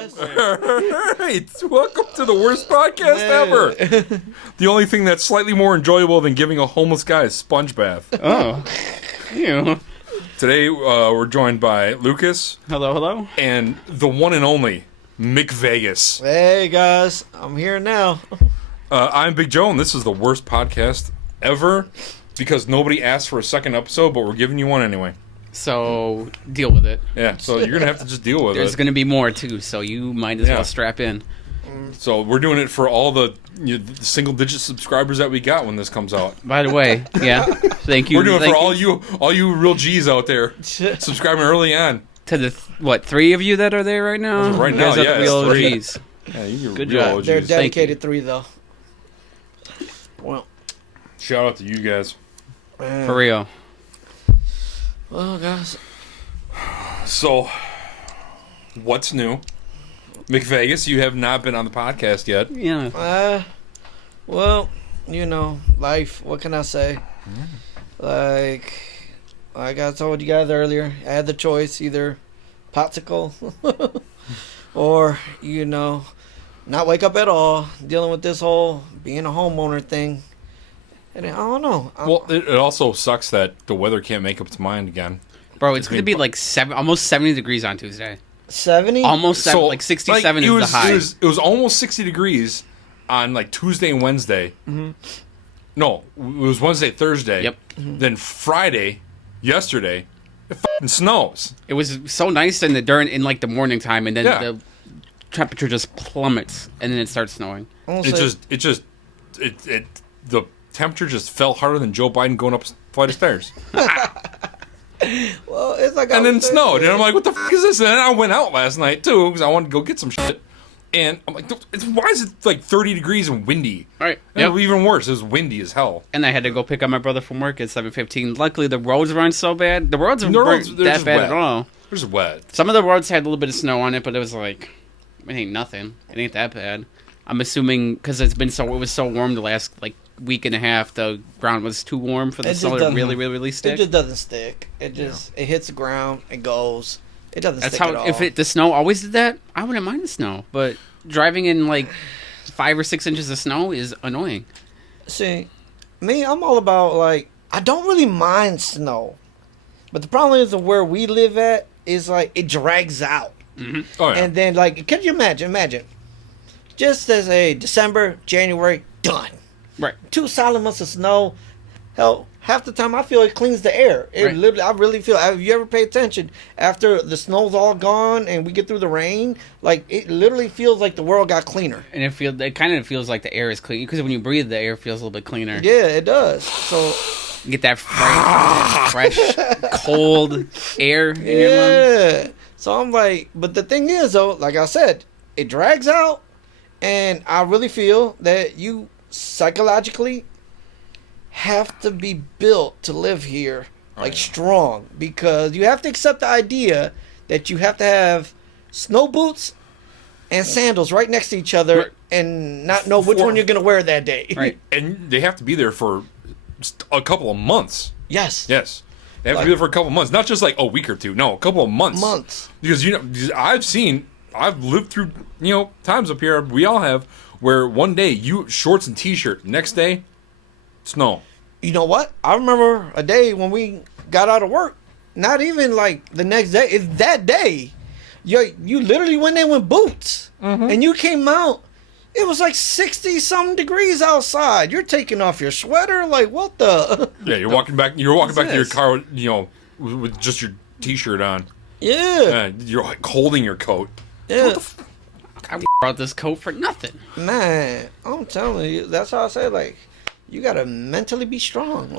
guess. All right, welcome to the worst podcast ever. The only thing that's slightly more enjoyable than giving a homeless guy a sponge bath. Oh, ew. Today, we're joined by Lucas. Hello. And the one and only McVegas. Hey guys, I'm here now. I'm Big Joe, and this is the worst podcast ever because nobody asked for a second episode, but we're giving you one anyway. So, deal with it. Yeah, so you're going to have to just deal with There's it. going to be more, too, so you might as well strap in. So we're doing it for all the single-digit subscribers that we got when this comes out. By the way, thank you. We're doing it for all you real G's out there subscribing early on. To the, 3 of you that are there right now? Right now, you guys are the real three. OGs. Yeah, you're Good real job. OGs. They're dedicated 3 though. Well, Shout out to you guys. man. For real. Well, guys, So, what's new? McVegas, you have not been on the podcast yet. Yeah. well, you know, life. What can I say? Like I told you guys earlier, I had the choice either popsicle or not wake up at all, dealing with this whole being a homeowner thing. And I don't know. Well, it also sucks that the weather can't make up its mind again. Bro, it's going to be like almost 70 degrees on Tuesday. 70? Almost 70, like 67 is the high. It was almost 60 degrees on like Tuesday and Wednesday. Mm-hmm. No, it was Wednesday, Thursday. Yep. Then Friday, yesterday, it fucking snows. It was so nice in the morning time, and then Yeah. the temperature just plummets, and then it starts snowing. The temperature just fell harder than Joe Biden going up a flight of stairs. Well, it's like And then it snowed. And I'm like, what the fuck is this? And then I went out last night, too, because I wanted to go get some shit. And I'm like, why is it like 30 degrees and windy? All right. And even worse, it was windy as hell. And I had to go pick up my brother from work at 7:15. Luckily, the roads weren't so bad. The roads They're weren't just that bad wet. at all. It was wet. Some of the roads had a little bit of snow on it, but it was like, it ain't nothing. It ain't that bad. I'm assuming because it was so warm the last week and a half, the ground was too warm for the snow to really stick. It just doesn't stick. It hits the ground, it goes. It doesn't stick at all. If the snow always did that, I wouldn't mind the snow. But driving in 5 or 6 inches of snow is annoying. See, me, I'm all about I don't really mind snow, but the problem is that where we live at is it drags out. Mm-hmm. Oh, yeah. And then can you imagine, just as a December, January, done. Right. 2 solid months of snow. Hell, half the time I feel it cleans the air. I really feel. Have you ever paid attention after the snow's all gone and we get through the rain? It literally feels like the world got cleaner. And it kind of feels like the air is clean because when you breathe, the air feels a little bit cleaner. Yeah, it does. So You get that fresh, cold air in your lungs. yeah. So I'm but the thing is though, like I said, it drags out, and I really feel that you psychologically have to be built to live here strong, because you have to accept the idea that you have to have snow boots and sandals right next to each other and not know which one you're going to wear that day. Right. And they have to be there for just a couple of months. Yes. Yes. They have to be there for a couple of months. Not just a week or two. No, a couple of months. Because, I've lived through, times up here, we all have, where one day, shorts and t-shirt, next day, snow. You know what? I remember a day when we got out of work. Not even the next day. It's that day. You literally went in with boots. Mm-hmm. And you came out. It was 60-something degrees outside. You're taking off your sweater. What the? Yeah, you're walking back to your car, with just your t-shirt on. Yeah. You're holding your coat. Yeah. I brought this coat for nothing. Man, I'm telling you. That's how I say, you got to mentally be strong.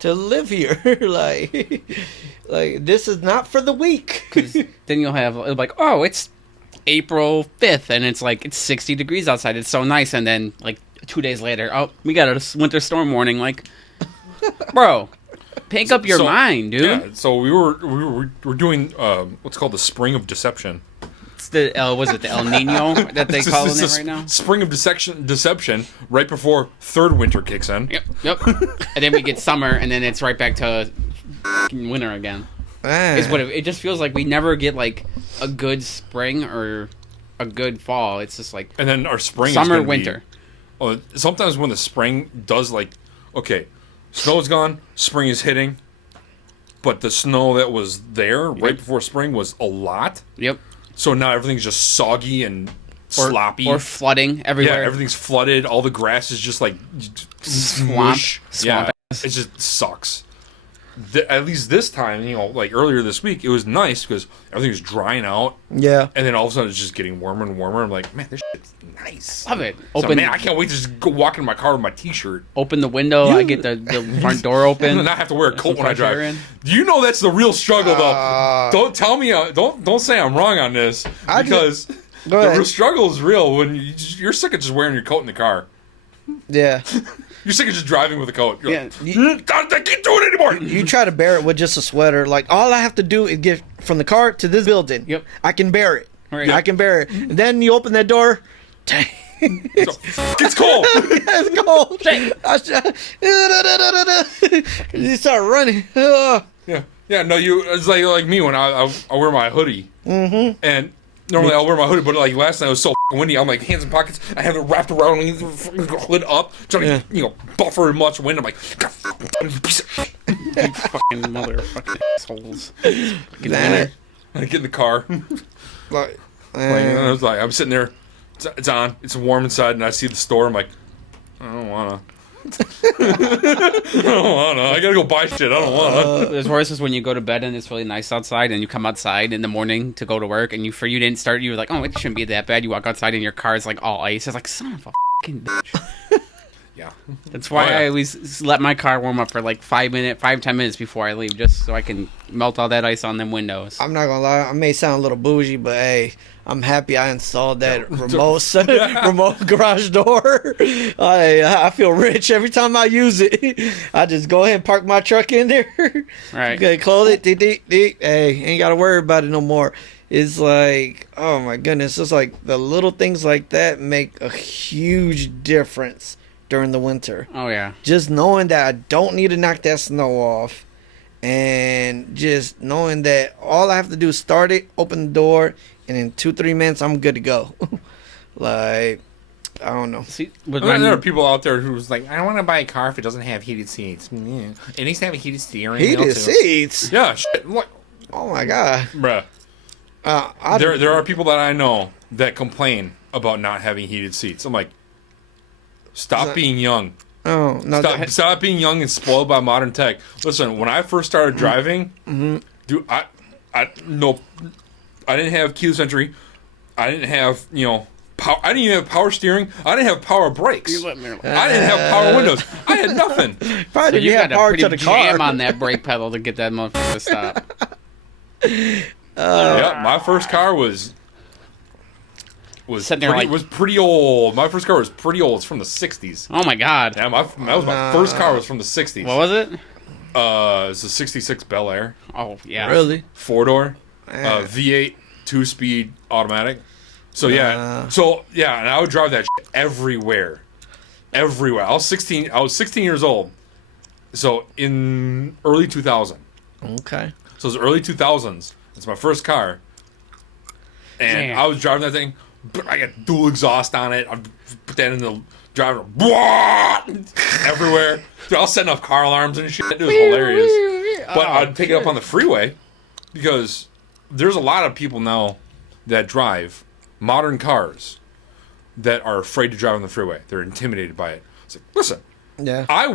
To live here. This is not for the weak. Because then you'll have, it's April 5th, and it's 60 degrees outside. It's so nice. And then, 2 days later, we got a winter storm warning. Bro, pick up your mind, dude. Yeah, so we're doing what's called the Spring of Deception. It's the El Nino that they call it right now? Spring of Deception right before third winter kicks in. Yep. And then we get summer, and then it's right back to winter again. Is what it just feels like. We never get like a good spring or a good fall. It's just like and then our spring summer, is winter. Sometimes when the spring does okay, snow's gone, spring is hitting, but the snow that was there right before spring was a lot. Yep. So now everything's just soggy and sloppy. Or flooding everywhere. Yeah, everything's flooded. All the grass is just like swamp. Yeah, it just sucks. At least this time, like earlier this week, it was nice because everything was drying out. Yeah. And then all of a sudden it's just getting warmer and warmer. I'm like, man, this shit's nice. Love it. Man, I can't wait to just go walk in my car with my t-shirt. Open the window. I get the front door open. And not have to wear a coat when I drive. You know that's the real struggle, though. Don't tell me. Don't say I'm wrong on this because the real struggle is real when you're sick of just wearing your coat in the car. Yeah. You're sick of just driving with a coat. You're like, I can't do it anymore. You try to bear it with just a sweater. Like, all I have to do is get from the car to this building. Yep. I can bear it. Right. I can bear it. And then you open that door. Dang. It's cold. It's cold. You start running. Yeah. No, it's like me when I wear my hoodie. Mm-hmm. And normally I'll wear my hoodie, but like last night it was so windy. I'm like hands in pockets. I have it wrapped around me, hood up, trying to buffer as much wind. I'm like, God, piece of shit. You fucking motherfucking assholes. I get in the car. I'm sitting there. It's on. It's warm inside, and I see the store. I'm like, I don't wanna. I gotta go buy shit. I don't wanna. There's worse is when you go to bed and it's really nice outside, and you come outside in the morning to go to work, and you didn't start. You were like, oh, it shouldn't be that bad. You walk outside and your car is like all ice. It's like, son of a fucking bitch. Yeah. That's why I always let my car warm up for like 10 minutes before I leave, just so I can melt all that ice on them windows. I'm not gonna lie, I may sound a little bougie, but hey, I'm happy I installed that remote garage door. I feel rich every time I use it. I just go ahead and park my truck in there. Right. Okay, close it. Hey, ain't gotta worry about it no more. It's like, oh my goodness, it's like the little things like that make a huge difference during the winter. Oh yeah. Just knowing that I don't need to knock that snow off, and just knowing that all I have to do is start it, open the door, and in 2-3 minutes I'm good to go. Like, I don't know. See, there are people out there who's like, I don't want to buy a car if it doesn't have heated seats. It needs to have a heated steering wheel. Heated seats? Yeah, shit. What? Oh my god. Bruh. There are people that I know that complain about not having heated seats. I'm like, stop being young. Oh no! Stop being young and spoiled by modern tech. Listen, when I first started driving, dude, I didn't have keyless entry. I didn't have power. I didn't even have power steering. I didn't have power brakes. I didn't have power windows. I had nothing. Probably so you had got power to to the jam car on that brake pedal to get that motherfucker to stop. Yeah, my first car was pretty old. My first car was pretty old. It's from the 60s. Oh my god. Yeah, my first car was from the 60s. What was it? It's a 66 Bel Air. Oh, yeah. Really? 4-door. V8 2-speed automatic. So yeah. And I would drive that shit everywhere. Everywhere. I was 16 years old. So in early 2000. Okay. So it was early 2000s. It's my first car. And Man. I was driving that thing. I got dual exhaust on it. I'd put that in the driver. Everywhere. Dude, I was setting off car alarms and shit. It was hilarious. But I'd pick it up on the freeway because there's a lot of people now that drive modern cars that are afraid to drive on the freeway. They're intimidated by it. It's like, listen. Yeah. I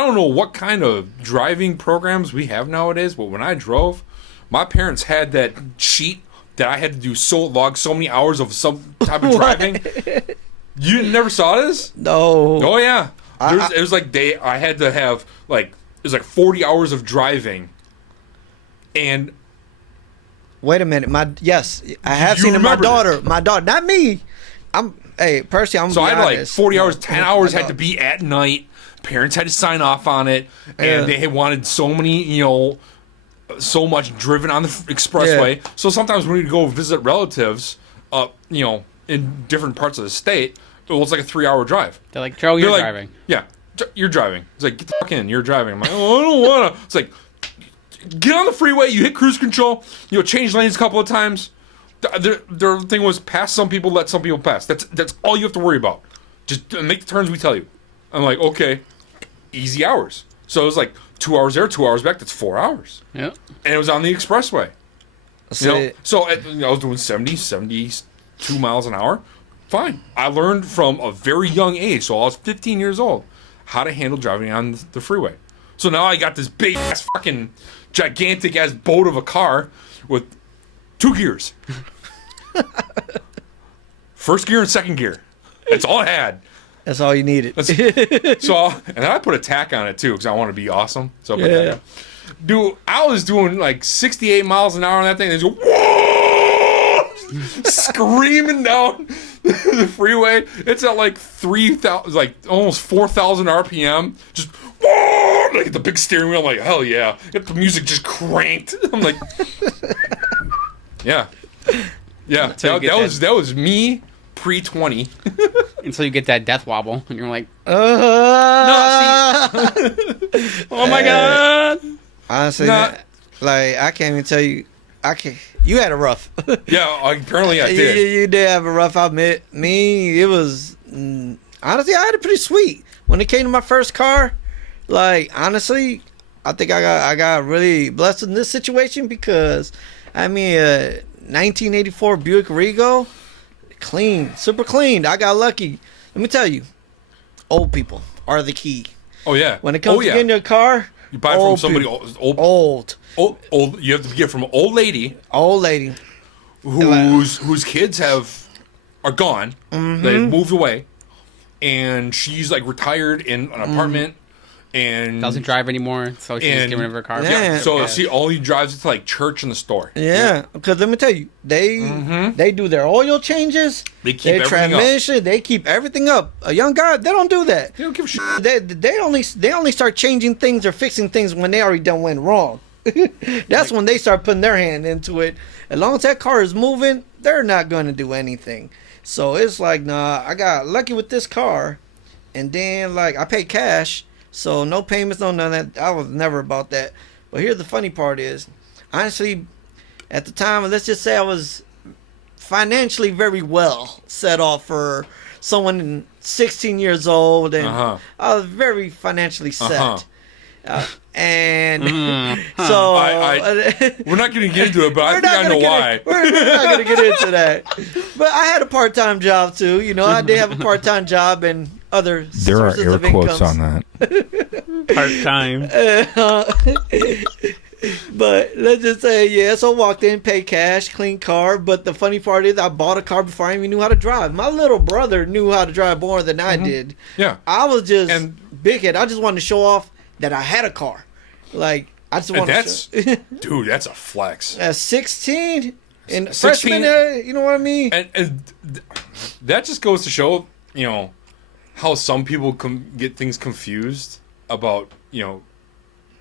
don't know what kind of driving programs we have nowadays, but when I drove, my parents had that sheet that I had to do log so many hours of some type of driving. You never saw this? No. Oh yeah. It was like I had to have it was like 40 hours of driving. And wait a minute. I have seen it. My daughter, not me. Personally, so I had 40 hours, 10 hours had to be at night. Parents had to sign off on it, and they had wanted so many, so much driven on the expressway. Yeah. So sometimes when we go visit relatives, in different parts of the state, it was like a 3-hour drive. They're like, Joe, you're driving. Yeah, you're driving. It's like, get the fuck in, you're driving. I'm like, oh, I don't wanna. It's like, get on the freeway, you hit cruise control, change lanes a couple of times. Their thing was pass some people, let some people pass. That's all you have to worry about. Just make the turns we tell you. I'm like, okay, easy hours. So it was like 2 hours there, 2 hours back. That's 4 hours. Yeah. And it was on the expressway. So I was doing 72 miles an hour. Fine. I learned from a very young age, so I was 15 years old, how to handle driving on the freeway. So now I got this big ass fucking gigantic ass boat of a car with 2 gears. First gear and second gear. That's all I had. That's all you needed. And then I put a tack on it too because I want to be awesome. So I put that on. Dude, I was doing like 68 miles an hour on that thing. And just go, whoa! Screaming down the freeway. It's at like 3,000, like almost 4,000 RPM. Just whoa! Like the big steering wheel. I'm like, hell yeah! Get the music just cranked. I'm like, yeah. That was me pre-20. Until you get that death wobble, and you're like, no, see, oh my god. Honestly, I can't even tell you. You had a rough. Yeah, apparently I did. You did have a rough. I admit. Me, it was honestly, I had it pretty sweet when it came to my first car. Like honestly, I think I got really blessed in this situation because I mean, 1984 Buick Regal, clean, super clean. I got lucky. Let me tell you, old people are the key. Oh yeah. When it comes to getting a car. You buy from somebody old. You have to get from an old lady. Whose kids are gone. Mm-hmm. They moved away, and she's like retired in an apartment, and doesn't drive anymore. So she's just getting rid of her car. Yeah. So she only drives it to like church and the store. Yeah, because let me tell you, they do their oil changes. They keep their transmission. They keep everything up. A young guy, they don't do that. They don't give a shit. They only start changing things or fixing things when they already done went wrong. That's when they start putting their hand into it. As long as that car is moving, they're not going to do anything. So it's like, nah, I got lucky with this car, and then like I paid cash, so no payments, no none of that. I was never about that. But here's the funny part is, honestly, at the time, let's just say I was financially very well set off for someone 16 years old, and I was very financially set. And so we're not going to get into it, but I think I know why. We're not going to get into that. But I had a part-time job too. I did have a part-time job and other sources of income. There are air quotes on that. Part-time. But let's just say, so I walked in, paid cash, clean car. But the funny part is I bought a car before I even knew how to drive. My little brother knew how to drive more than I did. Yeah. I was just big head. I just wanted to show off that I had a car. Like, I just wanted to show. Dude, that's a flex. At 16, and 16, freshman, you know what I mean? And that just goes to show, how some people get things confused about,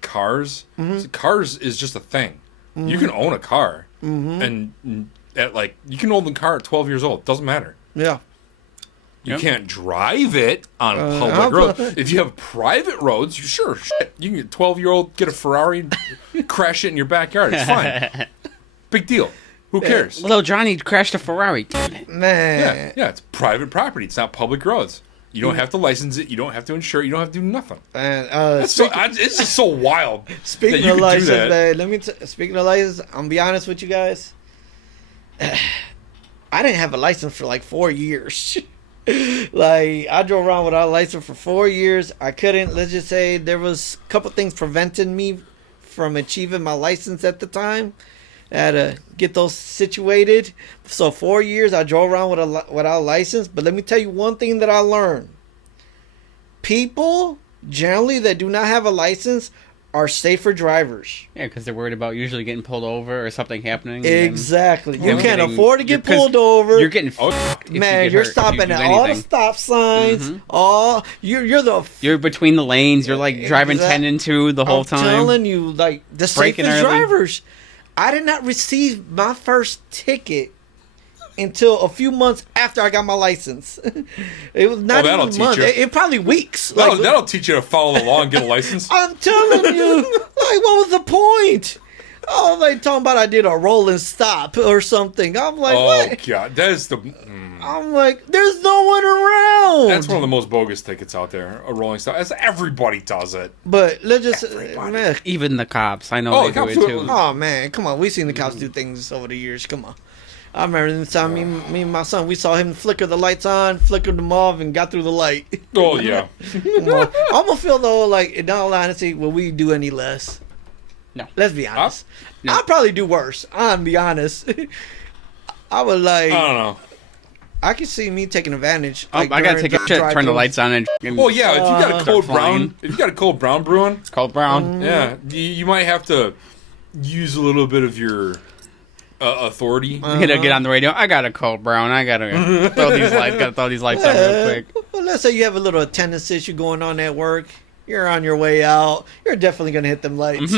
cars. Mm-hmm. Cars is just a thing. Mm-hmm. You can own a car, and you can own the car at 12 years old. Doesn't matter. Yeah. You can't drive it on public roads. If you have private roads, you can get a 12-year-old, get a Ferrari, crash it in your backyard. It's fine. Big deal. Who cares? Little Johnny crashed a Ferrari. Man. Yeah, it's private property. It's not public roads. You don't have to license it. You don't have to insure it. You don't have to do nothing. It's just so wild. Speaking of license, man, speaking of license, I'm gonna be honest with you guys. I didn't have a license for like 4 years. Like, I drove around without a license for 4 years. I couldn't. Let's just say there was a couple things preventing me from achieving my license at the time. I had to get those situated. So 4 years I drove around without a license. But let me tell you one thing that I learned. People generally that do not have a license are safer drivers. Yeah, because they're worried about usually getting pulled over or something happening. Exactly. You can't afford to get pulled over. You're getting man, you're stopping at all the stop signs. You're between the lanes. You're like driving 10 and 2 the whole time. I'm telling you, like the safest drivers. I did not receive my first ticket until a few months after I got my license. It was not even months. It probably weeks. That'll teach you to follow the law and get a license. I'm telling you. what was the point? Oh, like talking about I did a rolling stop or something. I'm like, what? Oh god, that is the. I'm like, there's no one around. That's one of the most bogus tickets out there. A rolling stop. As everybody does it. But let's just, man. Even the cops, I know they do it too. Oh man, come on. We've seen the cops do things over the years. Come on. I remember the time me and my son, we saw him flicker the lights on, flickered them off, and got through the light. Oh yeah. I'm gonna feel though, like in all honesty, will we do any less? No. Let's be honest. No. I'll probably do worse. I'm be honest. I would like. I don't know. I can see me taking advantage. Like, I gotta take a shit, turn the lights on, and. Well, yeah. If you got a cold flying. brown, if you got a cold brown brewing, It's cold brown. yeah, you might have to use a little bit of your authority. You gotta get on the radio. I got a cold brown. I gotta throw these lights. Gotta throw these lights on real quick. Well, let's say you have a little attendance issue going on at work. You're on your way out. You're definitely gonna hit them lights.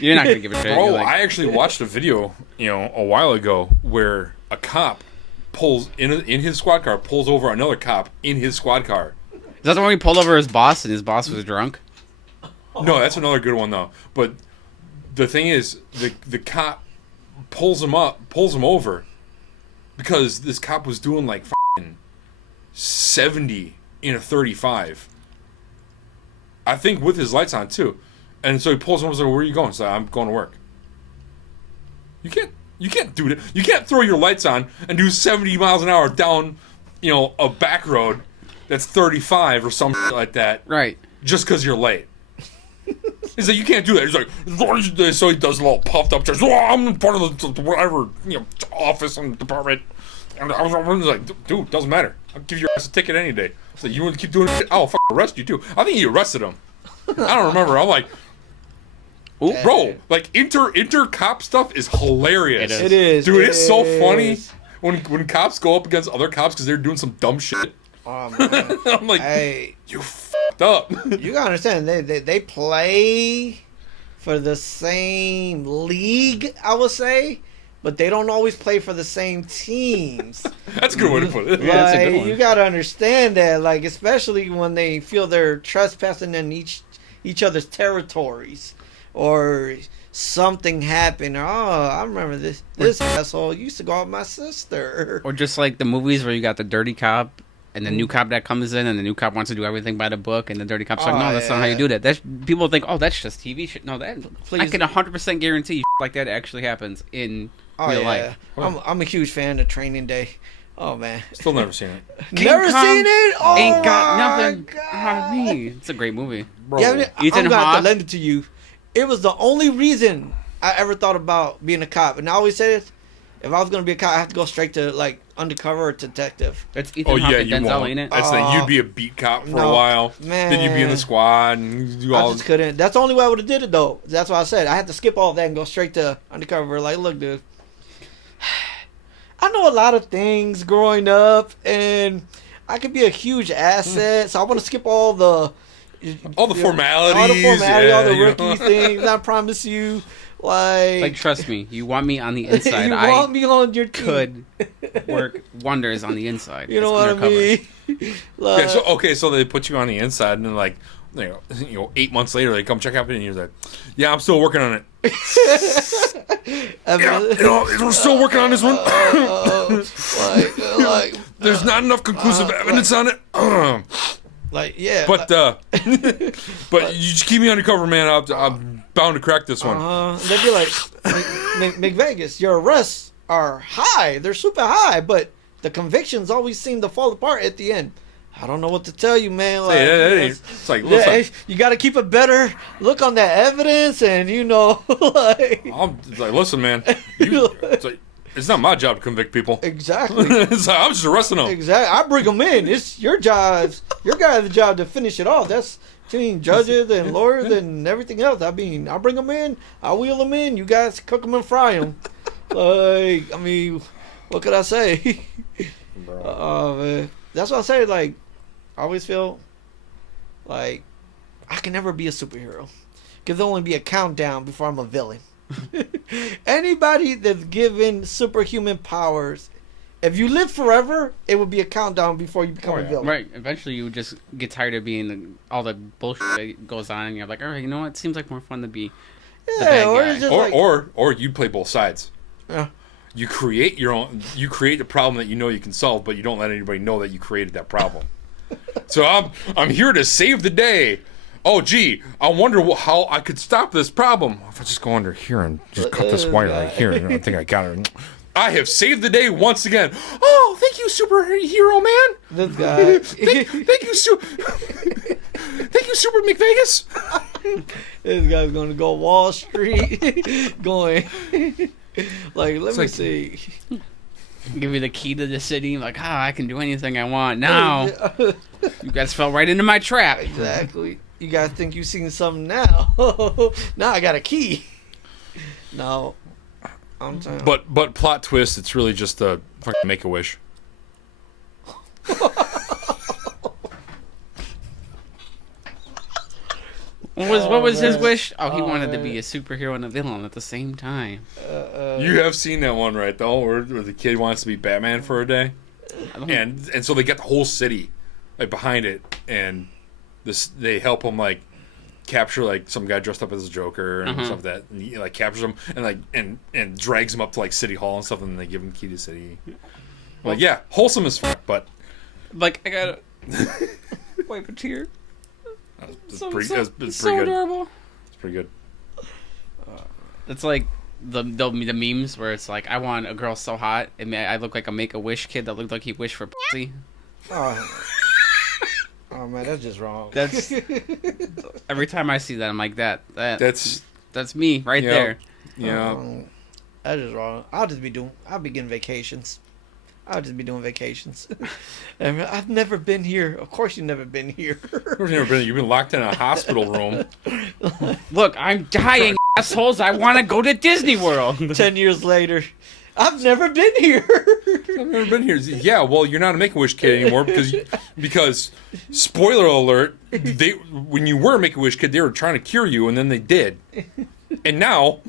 You're not gonna give a shit. Bro, You're like, I actually watched a video, a while ago where a cop pulls in his squad car, pulls over another cop in his squad car. is that the one he pulled over his boss and his boss was drunk? No, that's another good one though. But the thing is, the cop pulls him over because this cop was doing like 70 in a 35. I think with his lights on too. And so he pulls him over and says, "Where are you going?" So I'm going to work. You can't do that. You can't throw your lights on and do 70 miles an hour down, a back road that's 35 or something like that. Right. Just because you're late. He's like, you can't do that. He's like, so he does a little puffed up chest. I'm part of the whatever, office and department. And I was like, dude, doesn't matter. I'll give your ass a ticket any day. So you want to keep doing it? I'll arrest you too. I think he arrested him. I don't remember. I'm like, bro, like inter cop stuff is hilarious. It is, dude. it It's so funny is. when cops go up against other cops because they're doing some dumb shit. Oh, man. I'm like, Hey, you fucked up. you gotta understand, they play for the same league, I would say, but they don't always play for the same teams. That's a good way to put it. Yeah, that's a good Like, one. you gotta understand that, like, especially when they feel they're trespassing in each other's territories, or something happened. Oh, I remember this asshole used to go out with my sister. Or just like the movies where you got the dirty cop and the new cop that comes in, and the new cop wants to do everything by the book, and the dirty cop's like, Oh, no, that's not how you do that. That's, people think, oh, that's just TV shit. No, that I Please. can 100% guarantee like that actually happens in real life. I'm a huge fan of Training Day. Oh man, Still never seen it. never Kong seen it. Oh Ain't got my nothing God. on me. It's a great movie. Bro. Yeah, I'm Ethan gonna have Hawke. to lend it to you. It was the only reason I ever thought about being a cop, and I always say this: if I was gonna be a cop, I have to go straight to like undercover or detective. It's Ethan Oh Hawke yeah, and you Denzel, won't. ain't it? That's like you'd be a beat cop for a No, while. man. Then you'd be in the squad and do I all. just couldn't. That's the only way I would have did it though. That's why I said I had to skip all of that and go straight to undercover. Like, look, dude, I know a lot of things growing up, and I could be a huge asset. So I want to skip all the formalities, all the rookie things. I promise you, Like, trust me, you want me on the inside. you I want me on your team. could work wonders on the inside. You know It's what I undercover. mean? Like, Yeah, so they put you on the inside, and then like 8 months later they come check out, and you're like, yeah, I'm still working on it. We're still working on this one. like, There's not enough conclusive evidence on it. yeah. But but you just keep me undercover, man. I'm bound to crack this one. They'd be like, McVegas, your arrests are high. They're super high, but the convictions always seem to fall apart at the end. I don't know what to tell you, man. Like, It's like, listen, yeah, you got to keep a better look on that evidence, and like, I'm like, listen, man. It's not my job to convict people. exactly. It's like, I'm just arresting them. Exactly. I bring them in. It's your job. Your guy's job to finish it off. That's between judges and lawyers and everything else. I mean, I bring them in. I wheel them in. You guys cook them and fry them. Like, I mean, what could I say? Man. That's what I say. Like, I always feel like I can never be a superhero. Because there'll only be a countdown before I'm a villain. Anybody that's given superhuman powers, if you live forever, it would be a countdown before you become a villain. Right. Eventually, you would just get tired of being all the bullshit that goes on, and you're like, all right, you know what? It seems like more fun to be bad or guy. it's just or you play both sides. Yeah. You create a problem that you know you can solve, but you don't let anybody know that you created that problem. So I'm here to save the day. Oh, gee, I wonder how I could stop this problem. If I just go under here and just cut this wire right here, I think I got it. I have saved the day once again. Oh, thank you, superhero man. This guy. Thank you, thank you, Super McVegas. This guy's going to go Wall Street. Going. Like, let me see. Give you the key to the city. Like, I can do anything I want. Now, you guys fell right into my trap. Exactly. You guys think you've seen something now. Now I got a key. No. I'm telling you. But plot twist, it's really just a fucking Make-A-Wish. What was his wish? Oh, he wanted to be a superhero and a villain at the same time. You have seen that one, right? Though, where the kid wants to be Batman for a day, and so they get the whole city like behind it, and they help him like capture like some guy dressed up as a Joker and stuff like that, and he like captures him and like and drags him up to like City Hall and stuff, and then they give him the key to the city. Like, yeah, wholesome as fuck, but like I gotta wipe a tear. It's So pretty good. adorable. It's pretty good. It's like the memes where it's like, I want a girl so hot, and I look like a Make-A-Wish kid that looked like he wished for pussy. Oh man, that's just wrong. That's every time I see that, I'm like That's me right there. Yeah. That's just wrong. I'll be getting vacations. I'll just be doing vacations. I mean, I've never been here. Of course you've never been here. You've been locked in a hospital room. Look, I'm dying, assholes. I want to go to Disney World. 10 years later, I've never been here. I've never been here. Yeah, well, you're not a Make-A-Wish kid anymore because spoiler alert, when you were a Make-A-Wish kid, they were trying to cure you, and then they did. And now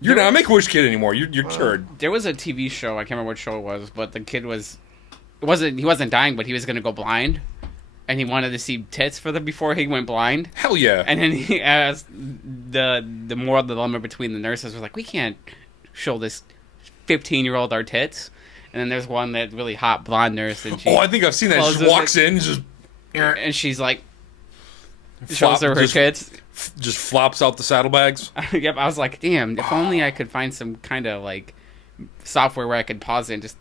you're not a Make-A-Wish kid anymore. You're cured. There was a TV show, I can't remember what show it was, but the kid he wasn't dying, but he was going to go blind, and he wanted to see tits before he went blind. Hell yeah. And then he asked the moral dilemma between the nurses was like, we can't show this 15-year-old our tits. And then there's one that really hot blonde nurse, and I think I've seen that. She just walks in, and she's like, shows her tits. Just flops out the saddlebags. Yep, I was like, damn, if only I could find some kind of like software where I could pause it and just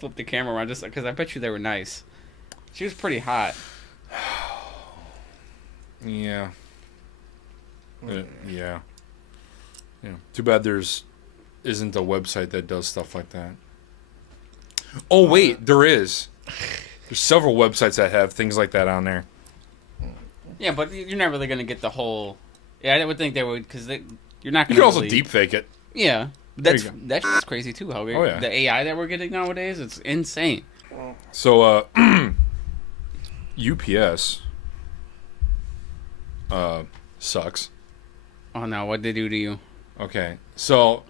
flip the camera around, just because I bet you they were nice. She was pretty hot. Yeah. Yeah. Too bad isn't a website that does stuff like that. Oh wait, there is. There's several websites that have things like that on there. Yeah, but you're not really gonna get the whole. Yeah, I would think they would, because you're not gonna. You can also deep fake it. Yeah, that's crazy too. How the AI that we're getting nowadays, it's insane. So, UPS sucks. Oh no, what'd they do to you? Okay, so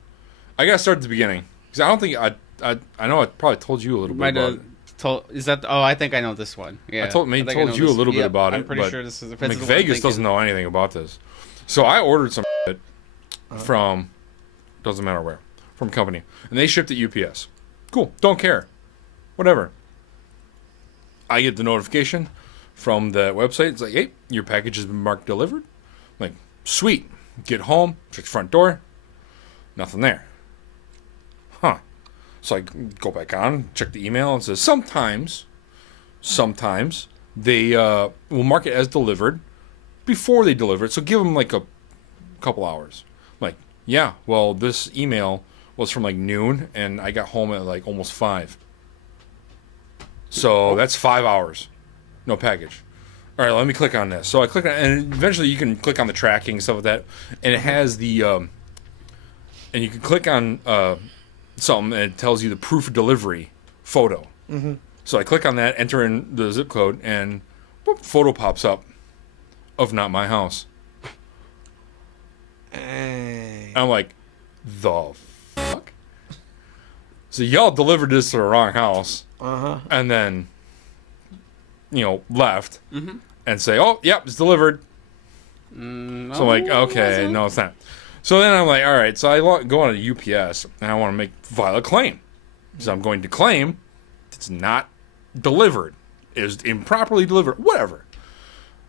I gotta start at the beginning because I don't think I know I probably told you a little bit about it. I think I know this one. Yeah, I told you a little bit about it. I'm pretty sure this is. McVegas doesn't know anything about this, so I ordered some shit from doesn't matter where from a company, and they shipped it UPS. Cool, don't care, whatever. I get the notification from the website. It's like, hey, your package has been marked delivered. I'm like, sweet. Get home, check the front door, nothing there. Huh. So I go back on, check the email, and it says sometimes they will mark it as delivered before they deliver it. So give them like a couple hours. I'm like, yeah, well, this email was from like noon, and I got home at like almost 5. So that's 5 hours. No package. All right, let me click on this. So I click on, and eventually you can click on the tracking and stuff like that, and it has the, and you can click on something, and it tells you the proof of delivery photo. Mm-hmm. So I click on that, enter in the zip code, and whoop, photo pops up of not my house. Hey. I'm like, the fuck? So y'all delivered this to the wrong house, and then, left. Mm-hmm. And say, oh, yep, it's delivered. So I'm like, okay, no, it's not. So then I'm like, all right. So I go on to UPS and I want to file a claim. So I'm going to claim it's not delivered, it was improperly delivered, whatever.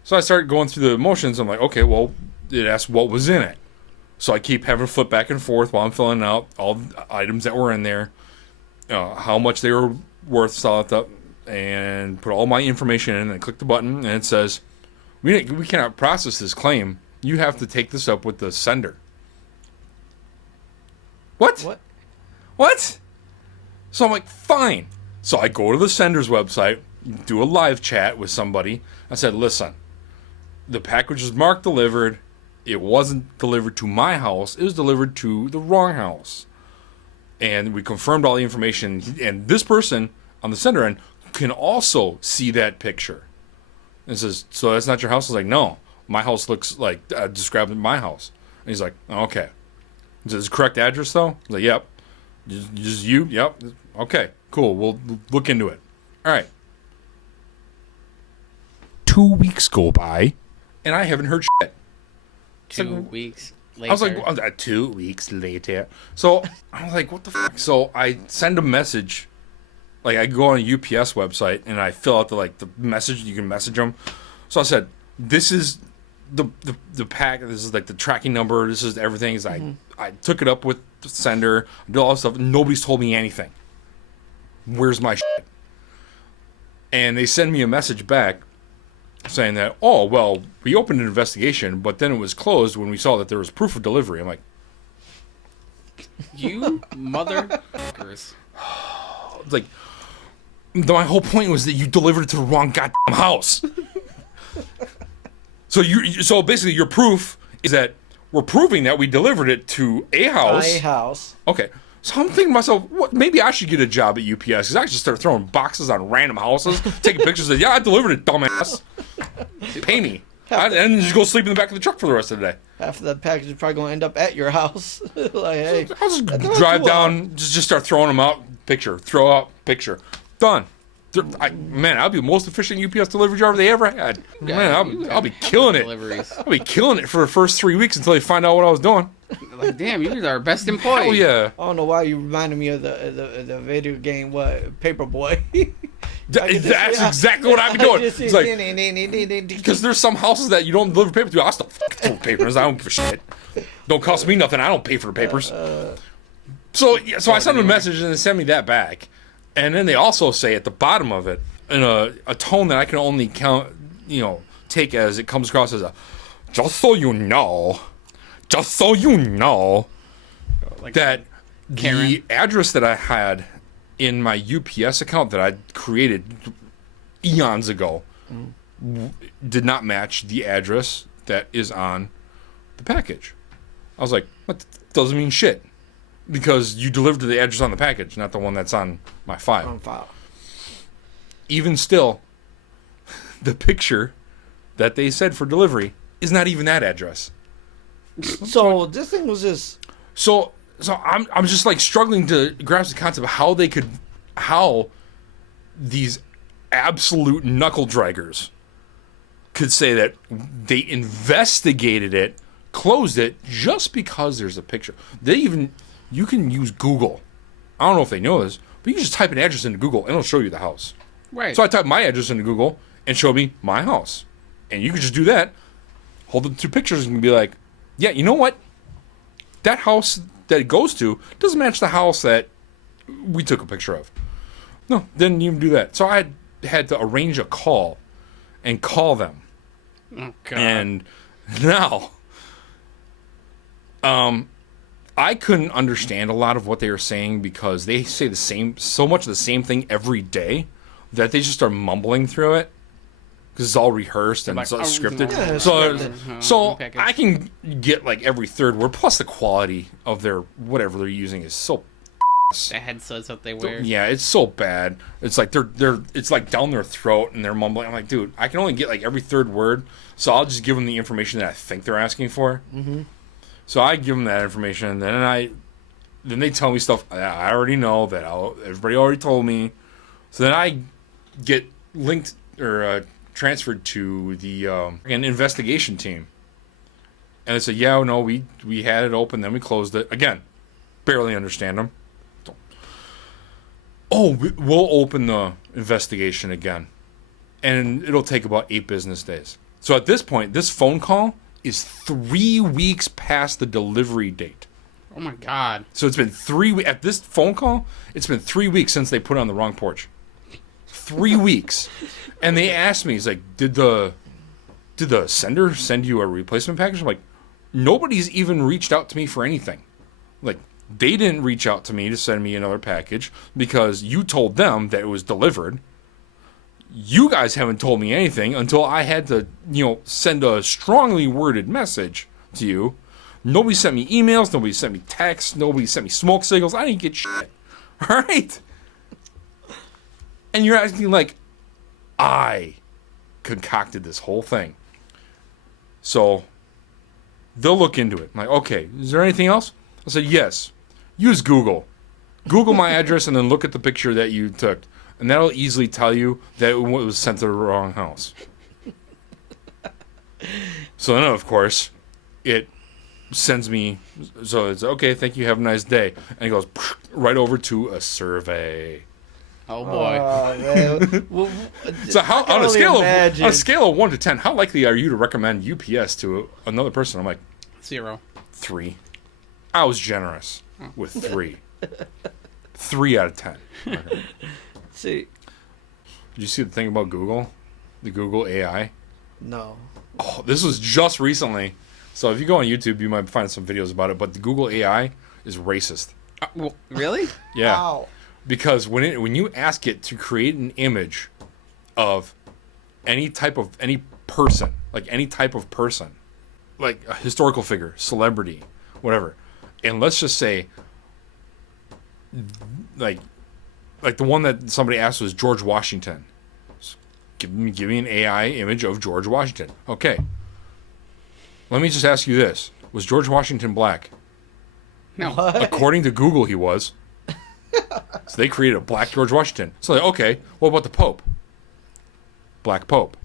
So I start going through the motions. I'm like, okay, well, it asks what was in it. So I keep having to flip back and forth while I'm filling out all the items that were in there, how much they were worth, solid up, and put all my information in, and click the button, and it says, we cannot process this claim. You have to take this up with the sender. What? So I'm like, fine. So I go to the sender's website, do a live chat with somebody. I said, listen, the package was marked delivered. It wasn't delivered to my house. It was delivered to the wrong house. And we confirmed all the information. And this person on the sender end can also see that picture. And says, so that's not your house? I was like, no. My house looks like described my house. And he's like, okay. Is this the correct address, though? I was like, yep. Just you? Yep. Okay, cool. We'll look into it. All right. 2 weeks go by, and I haven't heard shit. 2 weeks later. I was like, 2 weeks later. So I was like, what the fuck? So I send a message. Like, I go on a UPS website, and I fill out the message. You can message them. So I said, this is the pack. This is like the tracking number. This is everything. I took it up with the sender. I did all this stuff. Nobody's told me anything. Where's my shit? And they send me a message back saying that, oh, well, we opened an investigation, but then it was closed when we saw that there was proof of delivery. I'm like, you motherfuckers. It's like, my whole point was that you delivered it to the wrong goddamn house. So basically your proof is that we're proving that we delivered it to a house. Okay. So I'm thinking to myself, maybe I should get a job at UPS, because I should start throwing boxes on random houses, taking pictures of, yeah, I delivered it, dumbass. Pay me. And then just go sleep in the back of the truck for the rest of the day. Half of that package is probably going to end up at your house. Like, hey, I'll just drive down, just start throwing them out, throw out, picture. Done. I'll be the most efficient UPS delivery driver they ever had. Man, I'll be killing it. I'll be killing it for the first 3 weeks until they find out what I was doing. Like, damn, you're our best employee. Oh yeah. I don't know why you reminded me of the video game Paperboy. That's exactly what I've been doing. It's like, because there's some houses that you don't deliver paper to. I still fucking throw papers. I don't give a shit. Don't cost me nothing. I don't pay for the papers. So I sent them a message and they sent me that back. And then they also say at the bottom of it, in a tone that I can only take as it comes across as a, just so you know, like that Karen. the address that I had in my UPS account that I created eons ago did not match the address that is on the package. I was like, what? Doesn't mean shit. Because you delivered to the address on the package, not the one that's on my file. On file. Even still, the picture that they said for delivery is not even that address. So this thing was just. So I'm just like struggling to grasp the concept of how these absolute knuckle draggers could say that they investigated it, closed it just because there's a picture. You can use Google. I don't know if they know this, but you can just type an address into Google and it'll show you the house. Right. So I type my address into Google and show me my house. And you can just do that, hold the two pictures and be like, yeah, you know what? That house that it goes to doesn't match the house that we took a picture of. No, didn't even do that. So I had to arrange a call and call them. Oh, God. And now, I couldn't understand a lot of what they were saying because they say so much of the same thing every day that they just start mumbling through it because it's all rehearsed and it's all scripted. Yeah, so I can get like every third word. Plus the quality of their whatever they're using is so. The headsets that they wear. Yeah, it's so bad. It's like it's like down their throat and they're mumbling. I'm like, dude, I can only get like every third word, so I'll just give them the information that I think they're asking for. Mm-hmm. So I give them that information, and then they tell me stuff I already know that everybody already told me. So then I get linked or transferred to the an investigation team, And they said, yeah, no, we had it open, then we closed it. Again, barely understand them. Oh, we'll open the investigation again. And it'll take about 8 business days. So at this point, this phone call is 3 weeks past the delivery date. Oh my God. So it's been 3 weeks. At this phone call, it's been 3 weeks since they put it on the wrong porch. 3 weeks. And they asked me, he's like, did the sender send you a replacement package? I'm like, nobody's even reached out to me for anything. Like, they didn't reach out to me to send me another package because you told them that it was delivered. You guys haven't told me anything until I had to, send a strongly worded message to you. Nobody sent me emails. Nobody sent me texts. Nobody sent me smoke signals. I didn't get shit. All right? And you're asking like, I concocted this whole thing. So they'll look into it. I'm like, okay, is there anything else? I said, yes. Use Google. Google my address and then look at the picture that you took. And that'll easily tell you that it was sent to the wrong house. So then, of course, it sends me, so it's, okay, thank you, have a nice day. And it goes right over to a survey. Oh, boy. Man. Well, So how on a scale of 1 to 10, how likely are you to recommend UPS to another person? I'm like, 0. 3. I was generous with 3. 3 out of 10. Okay. See, Did you see the thing about Google? The Google AI? no. Oh, this was just recently. So if you go on YouTube, you might find some videos about it. But the Google AI is racist. Well, really? Yeah. Wow. Because when you ask it to create an image of any person, like a historical figure, celebrity, whatever, and let's just say, like the one that somebody asked was George Washington. Give me an AI image of George Washington. Okay. Let me just ask you this: was George Washington black? No. What? According to Google, he was. So they created a black George Washington. So like, okay, what about the Pope? Black Pope.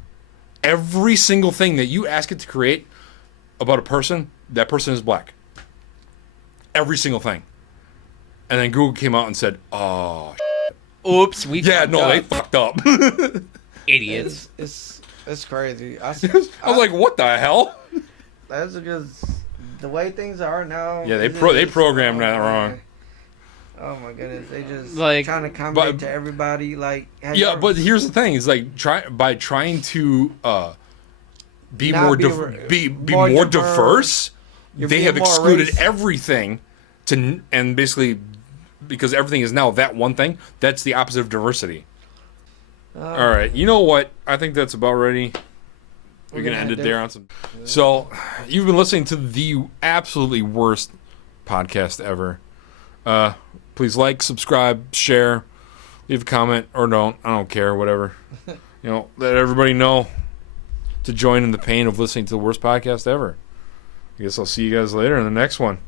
Every single thing that you ask it to create about a person, that person is black. Every single thing. And then Google came out and said, "Oh, Oops, we yeah, fucked no, up. they fucked up." Idiots. It's crazy. I was like, "What the hell?" That's because the way things are now. Yeah, they programmed that wrong. Oh my goodness, they just Like, trying to accommodate to everybody. Like, Yeah, but here's the thing: is like trying to be Not more be more diverse. You're They being have more excluded racist. everything and basically because everything is now that one thing. That's the opposite of diversity. All right, you know what? I think that's about ready. We're gonna end it there on some. So, you've been listening to the absolutely worst podcast ever. Please like, subscribe, share, leave a comment, or don't. I don't care, whatever. Let everybody know to join in the pain of listening to the worst podcast ever. I guess I'll see you guys later in the next one.